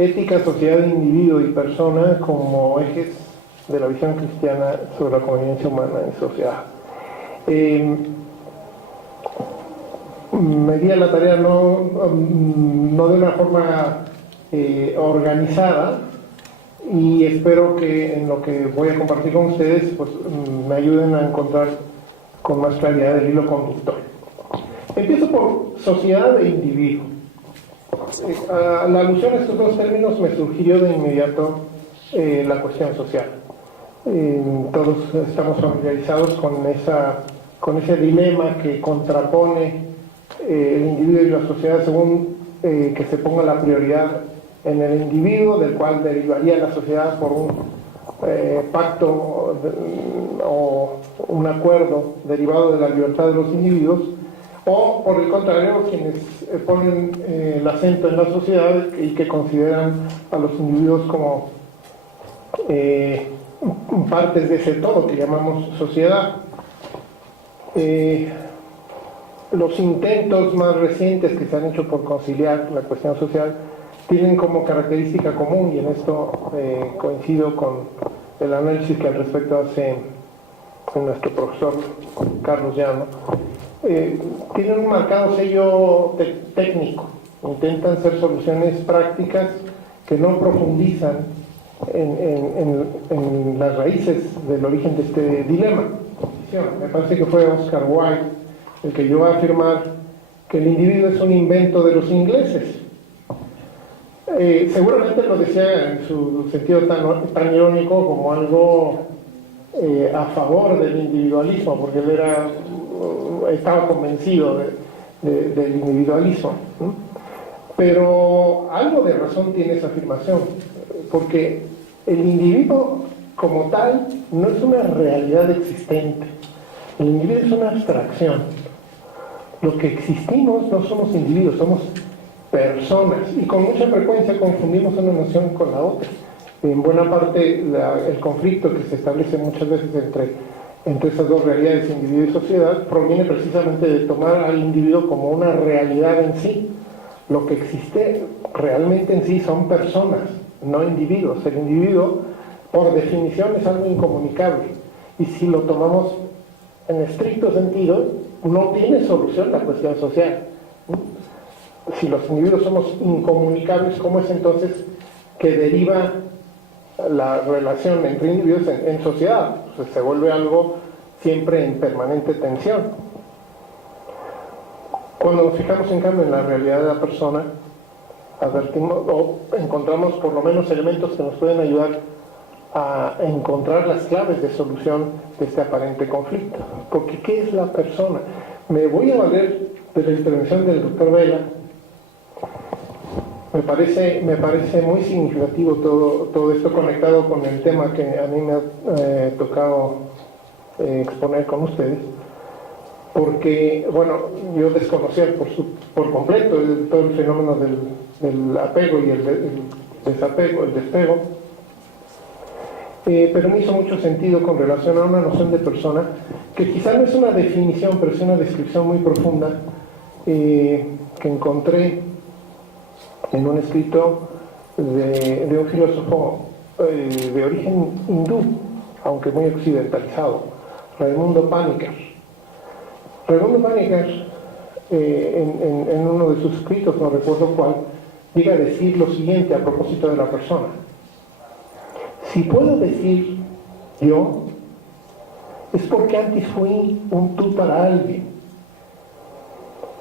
ética, sociedad, individuo y persona como ejes de la visión cristiana sobre la convivencia humana en sociedad. Me di a la tarea no de una forma organizada, y espero que en lo que voy a compartir con ustedes pues me ayuden a encontrar con más claridad el hilo conductor. Empiezo por sociedad e individuo. La alusión a estos dos términos me sugirió de inmediato la cuestión social. Todos estamos familiarizados con ese dilema que contrapone el individuo y la sociedad según que se ponga la prioridad en el individuo, del cual derivaría la sociedad por un pacto o un acuerdo derivado de la libertad de los individuos, o por el contrario, quienes ponen el acento en la sociedad y que consideran a los individuos como partes de ese todo que llamamos sociedad. Los intentos más recientes que se han hecho por conciliar la cuestión social tienen como característica común, y en esto coincido con el análisis que al respecto hace nuestro profesor Carlos Llano, tienen un marcado sello técnico, intentan ser soluciones prácticas que no profundizan en las raíces del origen de este dilema. Me parece que fue Oscar Wilde el que llegó a afirmar que el individuo es un invento de los ingleses. Seguramente lo decía en su sentido tan irónico como algo a favor del individualismo, porque él estaba convencido del individualismo, ¿no? Pero algo de razón tiene esa afirmación, porque el individuo como tal no es una realidad existente. El individuo es una abstracción. Lo que existimos no somos individuos, somos personas, y con mucha frecuencia confundimos una noción con la otra. En buena parte el conflicto que se establece muchas veces entre esas dos realidades, individuo y sociedad, proviene precisamente de tomar al individuo como una realidad en sí. Lo que existe realmente en sí son personas, no individuos. El individuo, por definición, es algo incomunicable, y si lo tomamos en estricto sentido, no tiene solución la cuestión social. Si los individuos somos incomunicables, ¿cómo es entonces que deriva la relación entre individuos en sociedad? Pues se vuelve algo siempre en permanente tensión. Cuando nos fijamos en cambio en la realidad de la persona, advertimos o encontramos por lo menos elementos que nos pueden ayudar a encontrar las claves de solución de este aparente conflicto. Porque ¿qué es la persona? Me voy a valer de la intervención del doctor Vela. Me parece muy significativo todo esto conectado con el tema que a mí me ha tocado exponer con ustedes, porque, bueno, yo desconocía por completo todo el fenómeno del apego y el desapego, el despego, pero me hizo mucho sentido con relación a una noción de persona que quizá no es una definición, pero es una descripción muy profunda que encontré en un escrito de un filósofo de origen hindú, aunque muy occidentalizado, Raimundo Panikkar. Raimundo Panikkar, en uno de sus escritos, no recuerdo cuál, llega a decir lo siguiente a propósito de la persona: si puedo decir yo, es porque antes fui un tú para alguien.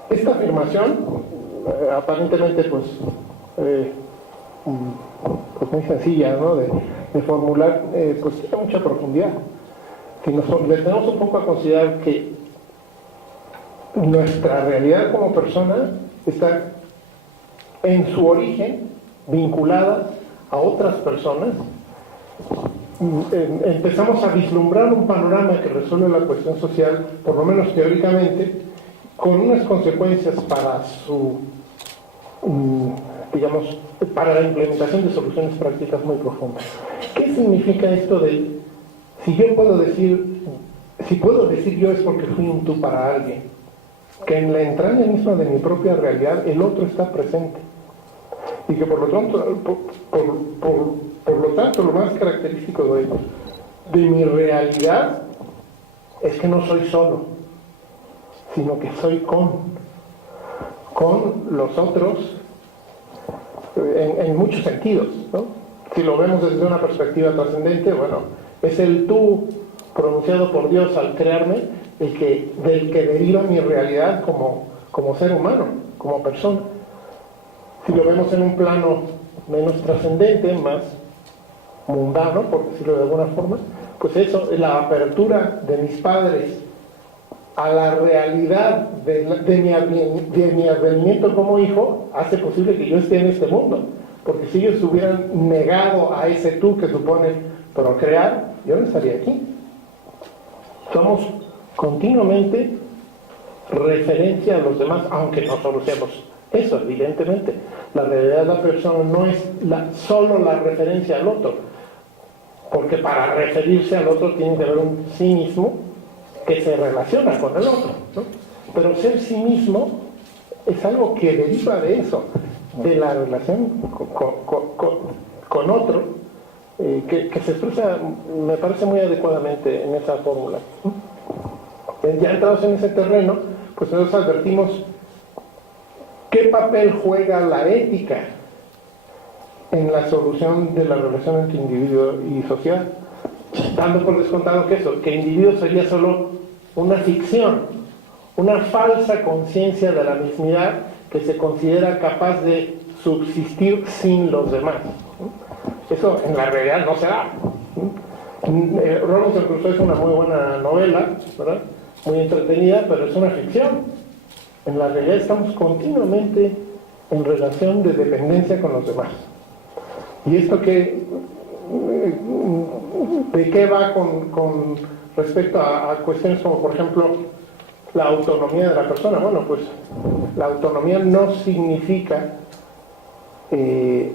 Esta afirmación, aparentemente pues muy sencilla, ¿no?, de formular, pues tiene mucha profundidad. Si nos detenemos un poco a considerar que nuestra realidad como persona está en su origen vinculada a otras personas, empezamos a vislumbrar un panorama que resuelve la cuestión social, por lo menos teóricamente, con unas consecuencias para para la implementación de soluciones prácticas muy profundas. ¿Qué significa esto de si puedo decir yo es porque fui un tú para alguien? Que en la entraña misma de mi propia realidad el otro está presente. y que por lo tanto, por lo tanto, lo más característico de mi realidad es que no soy solo, sino que soy con los otros en muchos sentidos, ¿no? Si lo vemos desde una perspectiva trascendente, bueno, es el tú pronunciado por Dios al crearme del que deriva mi realidad como ser humano, como persona. Si lo vemos en un plano menos trascendente, más mundano, por decirlo de alguna forma, pues eso, la apertura de mis padres a la realidad de mi advenimiento como hijo hace posible que yo esté en este mundo, porque si ellos hubieran negado a ese tú que supone procrear, yo no estaría aquí. Somos continuamente referencia a los demás, aunque no solo seamos eso, evidentemente. La realidad de la persona no es solo la referencia al otro, porque para referirse al otro tiene que haber un sí mismo que se relaciona con el otro, ¿no? Pero ser sí mismo es algo que deriva de eso, de la relación con otro, que se expresa, me parece muy adecuadamente en esa fórmula. Ya entrados en ese terreno, pues nosotros advertimos qué papel juega la ética en la solución de la relación entre individuo y sociedad, dando por descontado que individuo sería solo una ficción, una falsa conciencia de la mismidad que se considera capaz de subsistir sin los demás. Eso en la realidad no se da. Robinson Crusoe es una muy buena novela, ¿verdad? Muy entretenida, pero es una ficción. En la realidad estamos continuamente en relación de dependencia con los demás. Y esto ¿de qué va con respecto a cuestiones como, por ejemplo, la autonomía de la persona? Bueno, pues la autonomía no significa que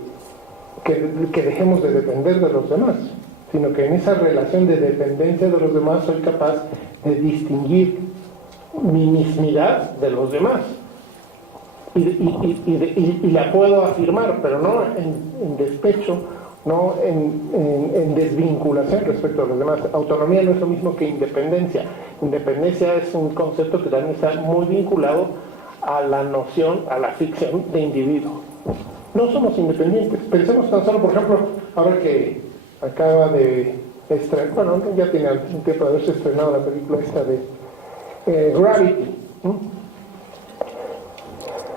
dejemos de depender de los demás, sino que en esa relación de dependencia de los demás soy capaz de distinguir mi mismidad de los demás y la puedo afirmar, pero no en despecho, no en desvinculación respecto a los demás. Autonomía no es lo mismo que independencia. Independencia es un concepto que también está muy vinculado a la noción, a la ficción de individuo. No somos independientes. Pensemos tan solo, por ejemplo, ahora que acaba de estrenar, bueno, ya tiene un tiempo de haberse estrenado la película esta de Gravity.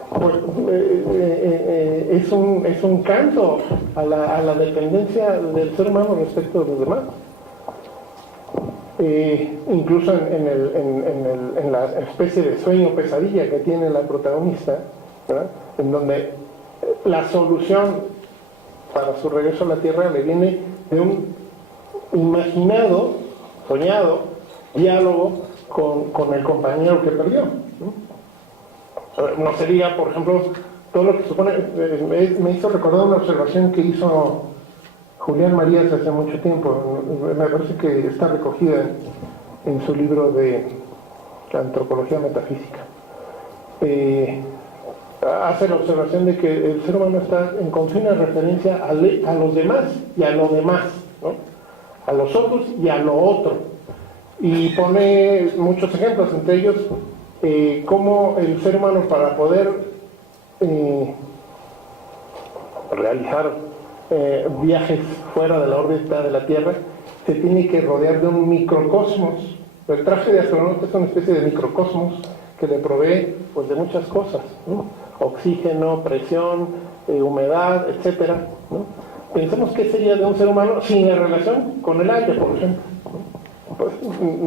Pues, es un canto a la dependencia del ser humano respecto de los demás. Incluso en la especie de sueño pesadilla que tiene la protagonista, ¿verdad? En donde la solución para su regreso a la Tierra le viene de un imaginado, soñado diálogo con el compañero que perdió, ¿no? No sería, por ejemplo, todo lo que supone. Me hizo recordar una observación que hizo Julián Marías hace mucho tiempo. Me parece que está recogida en su libro de Antropología Metafísica. Hace la observación de que el ser humano está en continua referencia a los demás y a lo demás, ¿no? A los otros y a lo otro. Y pone muchos ejemplos, entre ellos cómo el ser humano, para poder realizar viajes fuera de la órbita de la Tierra, se tiene que rodear de un microcosmos. El traje de astronauta es una especie de microcosmos que le provee, pues, de muchas cosas, ¿no? Oxígeno, presión, humedad, etcétera, ¿no? Pensemos qué sería de un ser humano sin la relación con el aire, por ejemplo, ¿no? Pues,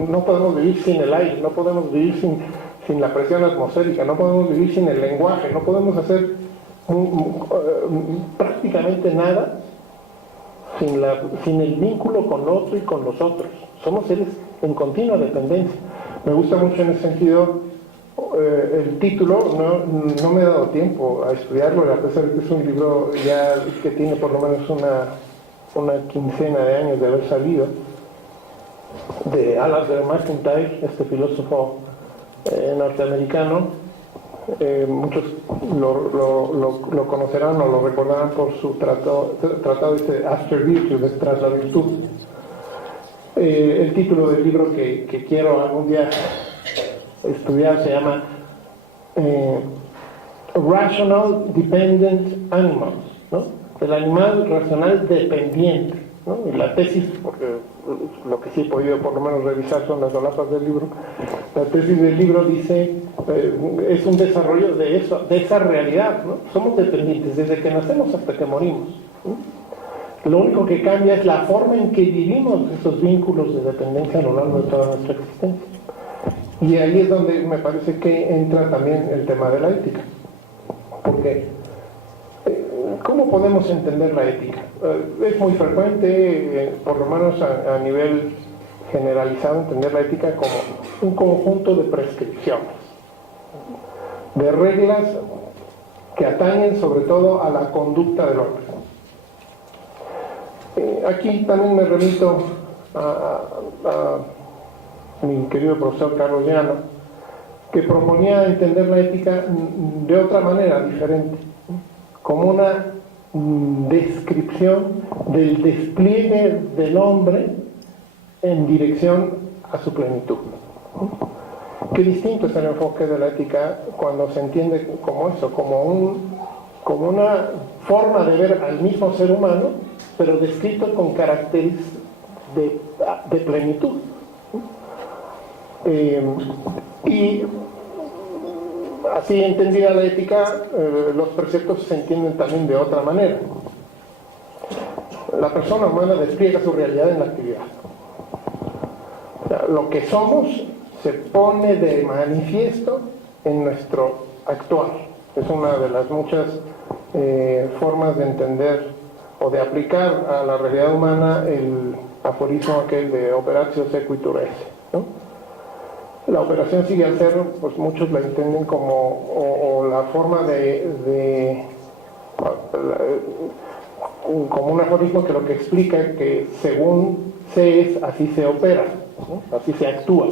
no podemos vivir sin el aire, no podemos vivir sin la presión atmosférica, no podemos vivir sin el lenguaje, no podemos hacer prácticamente nada sin el vínculo con otro y con los otros. Somos seres en continua dependencia. Me gusta mucho en ese sentido el título. No me he dado tiempo a estudiarlo, a pesar de que es un libro ya que tiene por lo menos una quincena de años de haber salido, de Alasdair MacIntyre, este filósofo norteamericano, muchos lo conocerán o lo recordarán por su tratado After Virtue, tras la virtud. El título del libro que quiero algún día estudiar se llama Rational Dependent Animals, ¿no? El animal racional dependiente, ¿no? Y la tesis, porque lo que sí he podido por lo menos revisar son las solapas del libro, la tesis del libro dice, es un desarrollo de esa realidad, ¿no? Somos dependientes desde que nacemos hasta que morimos, ¿no? Lo único que cambia es la forma en que vivimos esos vínculos de dependencia a lo largo de toda nuestra existencia. Y ahí es donde me parece que entra también el tema de la ética. Porque, ¿cómo podemos entender la ética? Es muy frecuente, por lo menos a nivel generalizado, entender la ética como un conjunto de prescripciones, de reglas que atañen sobre todo a la conducta del hombre. Aquí también me remito a mi querido profesor Carlos Llano, que proponía entender la ética de otra manera, diferente, como una descripción del despliegue del hombre en dirección a su plenitud. Qué distinto es el enfoque de la ética cuando se entiende como eso, como una forma de ver al mismo ser humano, pero descrito con caracteres de plenitud. Y así entendida la ética, los preceptos se entienden también de otra manera. La persona humana despliega su realidad en la actividad. O sea, lo que somos se pone de manifiesto en nuestro actuar. Es una de las muchas formas de entender o de aplicar a la realidad humana el aforismo aquel de operatio sequitur esse, ¿no? La operación sigue al ser, pues muchos la entienden como la forma como un aforismo que lo que explica es que según se es, así se opera, ¿no? Así se actúa.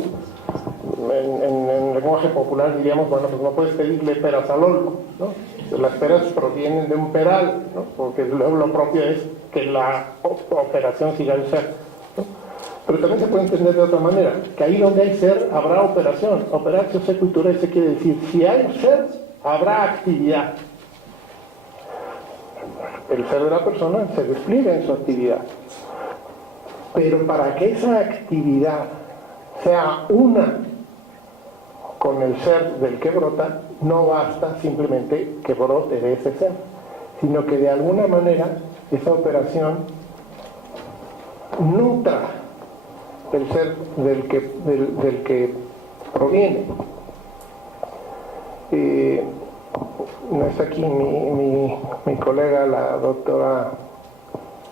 En lenguaje popular diríamos, bueno, pues no puedes pedirle peras al olmo, ¿no? Las peras provienen de un peral, ¿no? Porque lo propio es que la operación siga al ser, ¿no? Pero también se puede entender de otra manera, que ahí donde hay ser, habrá operación. Operatio sequitur esse quiere decir, si hay ser, habrá actividad. El ser de la persona se despliega en su actividad. Pero para que esa actividad sea una con el ser del que brota, no basta simplemente que brote de ese ser, sino que de alguna manera esa operación nutra el ser del que proviene. No está aquí mi colega, la doctora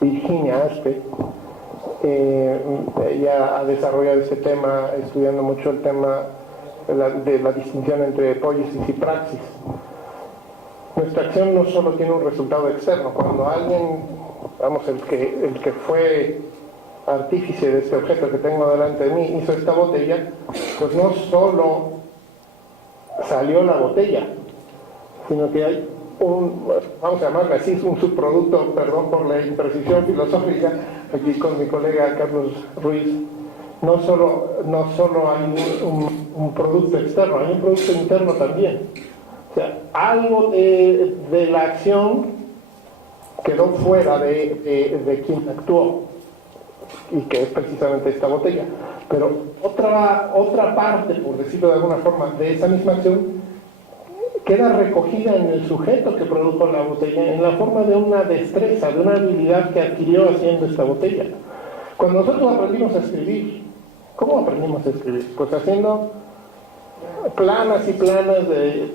Virginia Aspe. Ella ha desarrollado ese tema, estudiando mucho el tema de la distinción entre poiesis y praxis. Nuestra acción no solo tiene un resultado externo. Cuando alguien, vamos, el que fue artífice de este objeto que tengo delante de mí hizo esta botella, pues no solo salió la botella, sino que hay vamos a llamarlo así, es un subproducto, perdón por la imprecisión filosófica, aquí con mi colega Carlos Ruiz. No solo hay un producto externo, hay un producto interno también. O sea, algo de la acción quedó fuera de quien actuó, y que es precisamente esta botella. Pero otra parte, por decirlo de alguna forma, de esa misma acción queda recogida en el sujeto que produjo la botella, en la forma de una destreza, de una habilidad que adquirió haciendo esta botella. Cuando nosotros aprendimos a escribir, ¿cómo aprendimos a escribir? Pues haciendo planas y planas de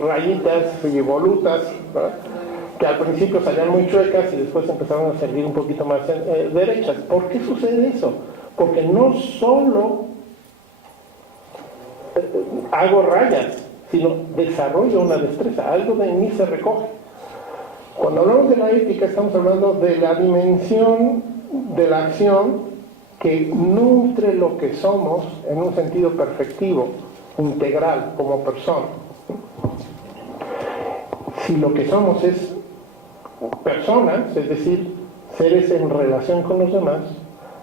rayitas y volutas, ¿verdad?, que al principio salían muy chuecas y después empezaron a salir un poquito más derechas. ¿Por qué sucede eso? Porque no solo hago rayas, sino desarrollo una destreza, algo de mí se recoge. Cuando hablamos de la ética estamos hablando de la dimensión de la acción que nutre lo que somos en un sentido perfectivo, integral, como persona. si lo que somos es personas, es decir, seres en relación con los demás,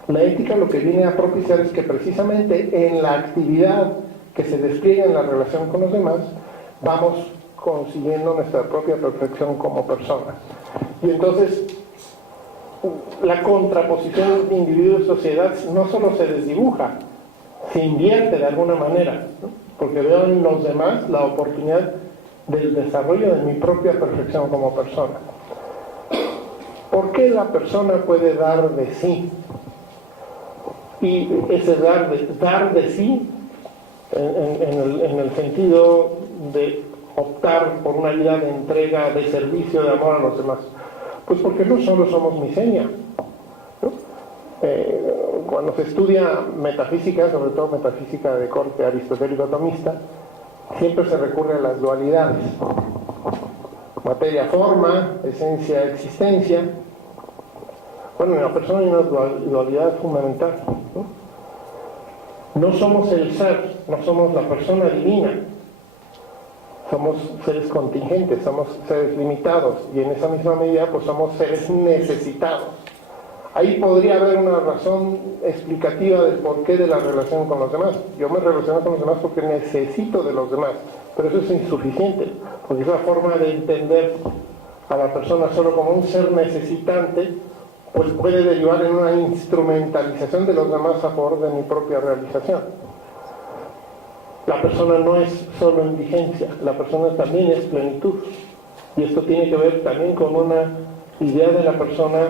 la ética lo que viene a propiciar es que precisamente en la actividad que se despliega en la relación con los demás, vamos consiguiendo nuestra propia perfección como personas. Y entonces, la contraposición de individuo y sociedad no solo se desdibuja, se invierte de alguna manera, ¿no? Porque veo en los demás la oportunidad del desarrollo de mi propia perfección como persona. ¿Por qué la persona puede dar de sí? Y ese dar de sí, en el sentido de optar por una vida de entrega, de servicio, de amor a los demás. Pues porque no solo somos miseria, ¿no? Cuando se estudia metafísica, sobre todo metafísica de corte aristotélico-tomista, siempre se recurre a las dualidades: materia-forma, esencia-existencia. Bueno, en la persona hay una dualidad fundamental, ¿no? No somos el ser, no somos la persona divina. Somos seres contingentes, somos seres limitados, y en esa misma medida pues somos seres necesitados. Ahí podría haber una razón explicativa del porqué de la relación con los demás. Yo me relaciono con los demás porque necesito de los demás, pero eso es insuficiente, porque esa forma de entender a la persona solo como un ser necesitante pues puede derivar en una instrumentalización de los demás a favor de mi propia realización. La persona no es solo indigencia, la persona también es plenitud. Y esto tiene que ver también con una idea de la persona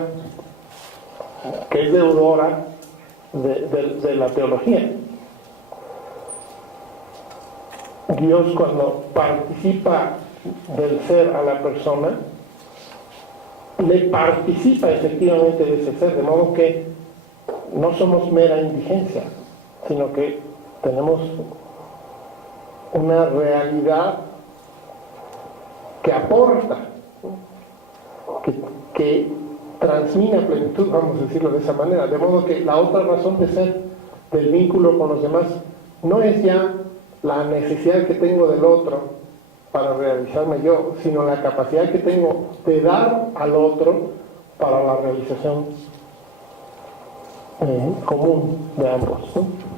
que es deudora de la teología. Dios, cuando participa del ser a la persona, le participa efectivamente de ese ser, de modo que no somos mera indigencia, sino que tenemos una realidad que aporta, que transmite plenitud, vamos a decirlo de esa manera, de modo que la otra razón de ser del vínculo con los demás no es ya la necesidad que tengo del otro para realizarme yo, sino la capacidad que tengo de dar al otro para la realización común de ambos, ¿no?